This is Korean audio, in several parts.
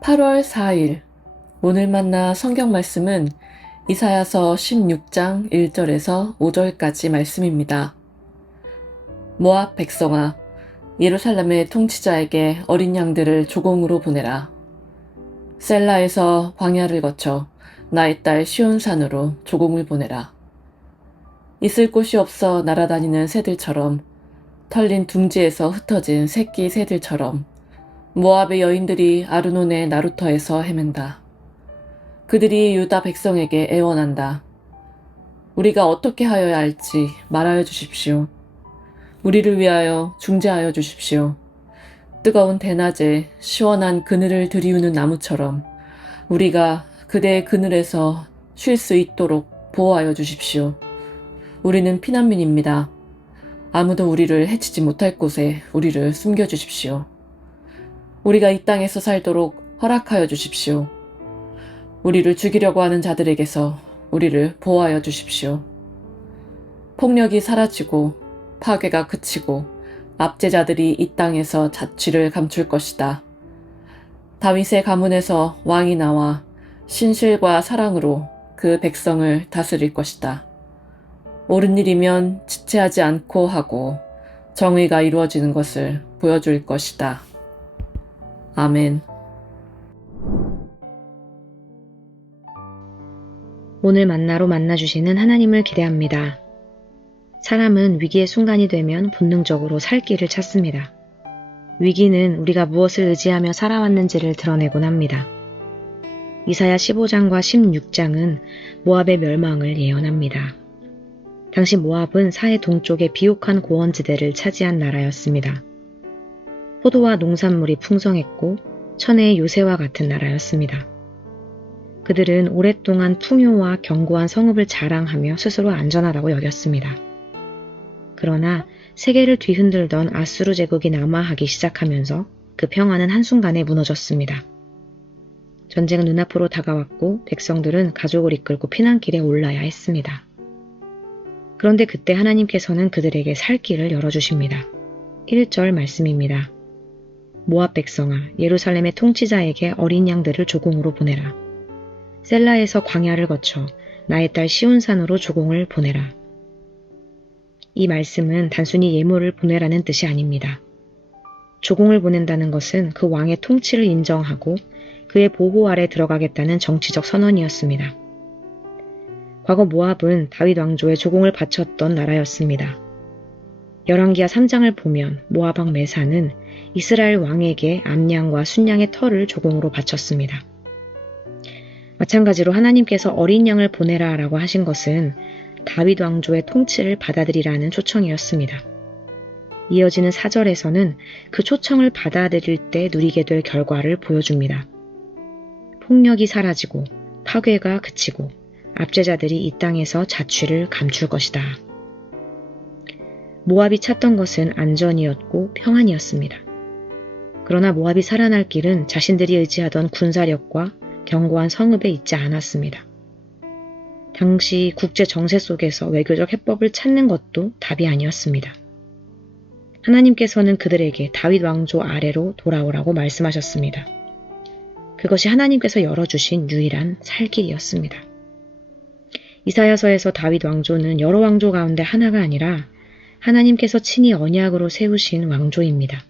8월 4일 오늘 만나 성경 말씀은 이사야서 16장 1절에서 5절까지 말씀입니다. 모압 백성아, 예루살렘의 통치자에게 어린 양들을 조공으로 보내라. 셀라에서 광야를 거쳐 나의 딸 시온산으로 조공을 보내라. 있을 곳이 없어 날아다니는 새들처럼, 털린 둥지에서 흩어진 새끼 새들처럼 모압의 여인들이 아르논의 나루터에서 헤맨다. 그들이 유다 백성에게 애원한다. 우리가 어떻게 하여야 할지 말하여 주십시오. 우리를 위하여 중재하여 주십시오. 뜨거운 대낮에 시원한 그늘을 들이우는 나무처럼 우리가 그대의 그늘에서 쉴 수 있도록 보호하여 주십시오. 우리는 피난민입니다. 아무도 우리를 해치지 못할 곳에 우리를 숨겨주십시오. 우리가 이 땅에서 살도록 허락하여 주십시오. 우리를 죽이려고 하는 자들에게서 우리를 보호하여 주십시오. 폭력이 사라지고 파괴가 그치고 압제자들이 이 땅에서 자취를 감출 것이다. 다윗의 가문에서 왕이 나와 신실과 사랑으로 그 백성을 다스릴 것이다. 옳은 일이면 지체하지 않고 하고 정의가 이루어지는 것을 보여줄 것이다. 아멘. 오늘 만나로 만나주시는 하나님을 기대합니다. 사람은 위기의 순간이 되면 본능적으로 살 길을 찾습니다. 위기는 우리가 무엇을 의지하며 살아왔는지를 드러내곤 합니다. 이사야 15장과 16장은 모압의 멸망을 예언합니다. 당시 모압은 사해 동쪽의 비옥한 고원지대를 차지한 나라였습니다. 포도와 농산물이 풍성했고 천혜의 요새와 같은 나라였습니다. 그들은 오랫동안 풍요와 견고한 성읍을 자랑하며 스스로 안전하다고 여겼습니다. 그러나 세계를 뒤흔들던 아수르 제국이 남하하기 시작하면서 그 평화는 한순간에 무너졌습니다. 전쟁은 눈앞으로 다가왔고 백성들은 가족을 이끌고 피난길에 올라야 했습니다. 그런데 그때 하나님께서는 그들에게 살 길을 열어주십니다. 1절 말씀입니다. 모압 백성아, 예루살렘의 통치자에게 어린 양들을 조공으로 보내라. 셀라에서 광야를 거쳐 나의 딸 시온산으로 조공을 보내라. 이 말씀은 단순히 예물을 보내라는 뜻이 아닙니다. 조공을 보낸다는 것은 그 왕의 통치를 인정하고 그의 보호 아래 들어가겠다는 정치적 선언이었습니다. 과거 모압은 다윗 왕조의 조공을 바쳤던 나라였습니다. 열왕기하 3장을 보면 모압 왕 메사는 이스라엘 왕에게 암양과 순양의 털을 조공으로 바쳤습니다. 마찬가지로 하나님께서 어린 양을 보내라 라고 하신 것은 다윗 왕조의 통치를 받아들이라는 초청이었습니다. 이어지는 4절에서는 그 초청을 받아들일 때 누리게 될 결과를 보여줍니다. 폭력이 사라지고 파괴가 그치고 압제자들이 이 땅에서 자취를 감출 것이다. 모압이 찾던 것은 안전이었고 평안이었습니다. 그러나 모압이 살아날 길은 자신들이 의지하던 군사력과 견고한 성읍에 있지 않았습니다. 당시 국제 정세 속에서 외교적 해법을 찾는 것도 답이 아니었습니다. 하나님께서는 그들에게 다윗 왕조 아래로 돌아오라고 말씀하셨습니다. 그것이 하나님께서 열어주신 유일한 살 길이었습니다. 이사야서에서 다윗 왕조는 여러 왕조 가운데 하나가 아니라 하나님께서 친히 언약으로 세우신 왕조입니다.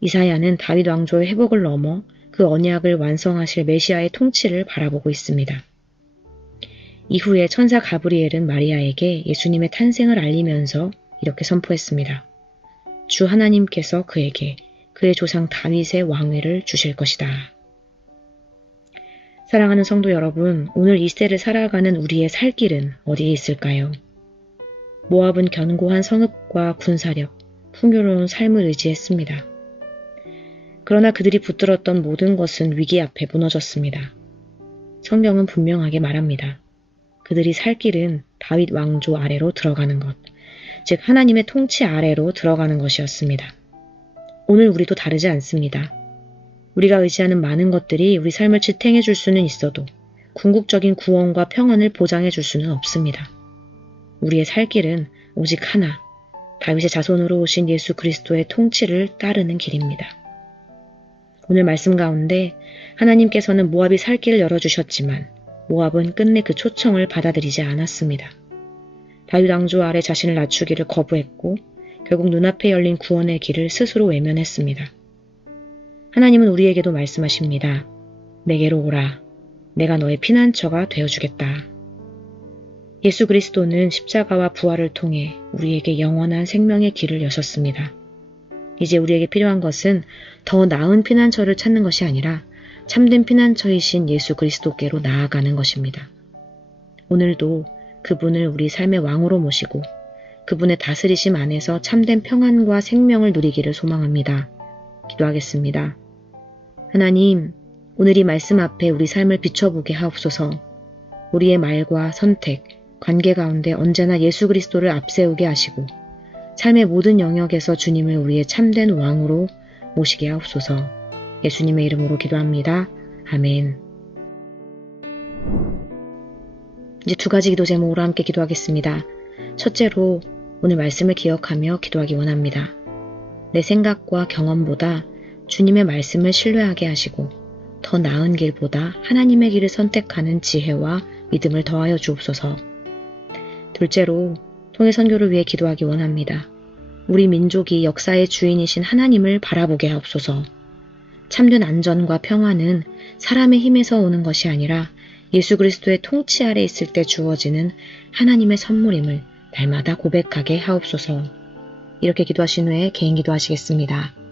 이사야는 다윗 왕조의 회복을 넘어 그 언약을 완성하실 메시아의 통치를 바라보고 있습니다. 이후에 천사 가브리엘은 마리아에게 예수님의 탄생을 알리면서 이렇게 선포했습니다. 주 하나님께서 그에게 그의 조상 다윗의 왕위를 주실 것이다. 사랑하는 성도 여러분, 오늘 이 시대를 살아가는 우리의 살 길은 어디에 있을까요? 모압은 견고한 성읍과 군사력, 풍요로운 삶을 의지했습니다. 그러나 그들이 붙들었던 모든 것은 위기 앞에 무너졌습니다. 성경은 분명하게 말합니다. 그들이 살 길은 다윗 왕조 아래로 들어가는 것, 즉 하나님의 통치 아래로 들어가는 것이었습니다. 오늘 우리도 다르지 않습니다. 우리가 의지하는 많은 것들이 우리 삶을 지탱해 줄 수는 있어도 궁극적인 구원과 평안을 보장해 줄 수는 없습니다. 우리의 살 길은 오직 하나, 다윗의 자손으로 오신 예수 그리스도의 통치를 따르는 길입니다. 오늘 말씀 가운데 하나님께서는 모압이 살 길을 열어주셨지만 모압은 끝내 그 초청을 받아들이지 않았습니다. 다윗 왕조 아래 자신을 낮추기를 거부했고 결국 눈앞에 열린 구원의 길을 스스로 외면했습니다. 하나님은 우리에게도 말씀하십니다. 내게로 오라. 내가 너의 피난처가 되어주겠다. 예수 그리스도는 십자가와 부활을 통해 우리에게 영원한 생명의 길을 여셨습니다. 이제 우리에게 필요한 것은 더 나은 피난처를 찾는 것이 아니라 참된 피난처이신 예수 그리스도께로 나아가는 것입니다. 오늘도 그분을 우리 삶의 왕으로 모시고 그분의 다스리심 안에서 참된 평안과 생명을 누리기를 소망합니다. 기도하겠습니다. 하나님, 오늘 이 말씀 앞에 우리 삶을 비춰보게 하옵소서. 우리의 말과 선택, 관계 가운데 언제나 예수 그리스도를 앞세우게 하시고 삶의 모든 영역에서 주님을 우리의 참된 왕으로 모시게 하옵소서. 예수님의 이름으로 기도합니다. 아멘. 이제 2가지 기도 제목으로 함께 기도하겠습니다. 첫째로 오늘 말씀을 기억하며 기도하기 원합니다. 내 생각과 경험보다 주님의 말씀을 신뢰하게 하시고 더 나은 길보다 하나님의 길을 선택하는 지혜와 믿음을 더하여 주옵소서. 둘째로 통일 선교를 위해 기도하기 원합니다. 우리 민족이 역사의 주인이신 하나님을 바라보게 하옵소서. 참된 안전과 평화는 사람의 힘에서 오는 것이 아니라 예수 그리스도의 통치 아래 있을 때 주어지는 하나님의 선물임을 날마다 고백하게 하옵소서. 이렇게 기도하신 후에 개인 기도하시겠습니다.